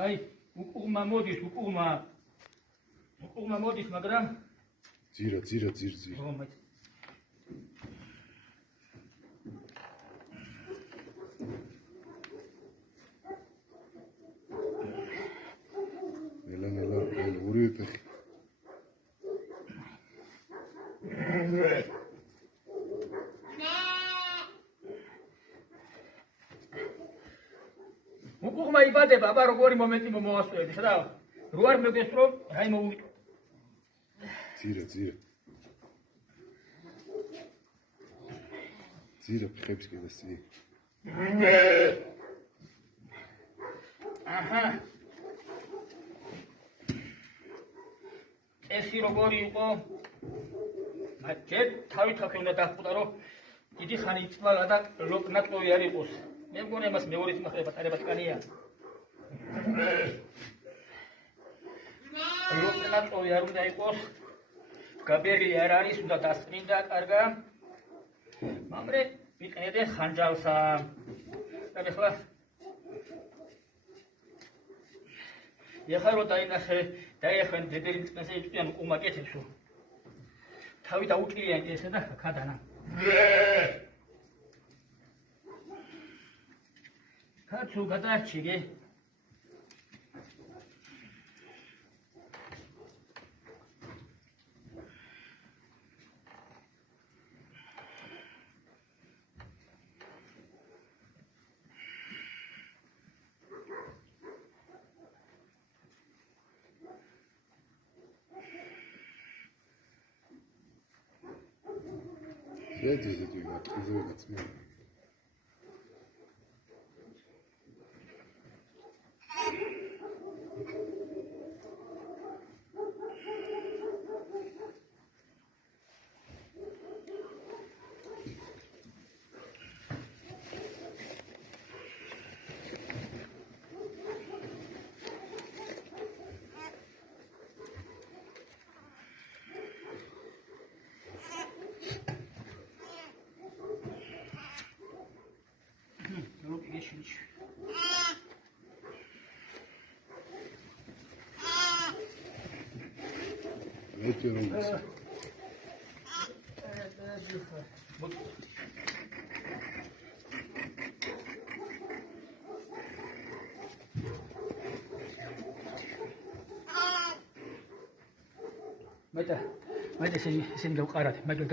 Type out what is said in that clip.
აი, უკუღმა მოდის, მაგრამ ძირ. ნელა, ორივე ფეხი. უკუღმა იბადება, აბა როგორი მომენტი მომასწრებდი, რა. რო არ მეგეს რომ აი მოვიდო. ძირ ფეხებს კიდე. აჰა. ესი როგორი იყო? მაგეთ თავი უნდა დახვდა რომ დიდი ხანი იწვალა და ლოკნატოვი არ იყოს. მე მგონი მას მეორე წმახრება ტარებატკანია. ლოკნატოვი არ უნდა იყოს. გაბერი არ არის, უნდა დასწრინდა კარგა. მამრე ვიყენებდი ხანჯალსა. და ახლა ეხლა რო დაიხვენ დედერი წესზე იწვიან უმაკეთებსო. თავი დაუჭირიან ესა და ხადანა. კაცო გადარჩიგე. ზედი ვატყიზე გაცმე. Mate, sen de uqarati.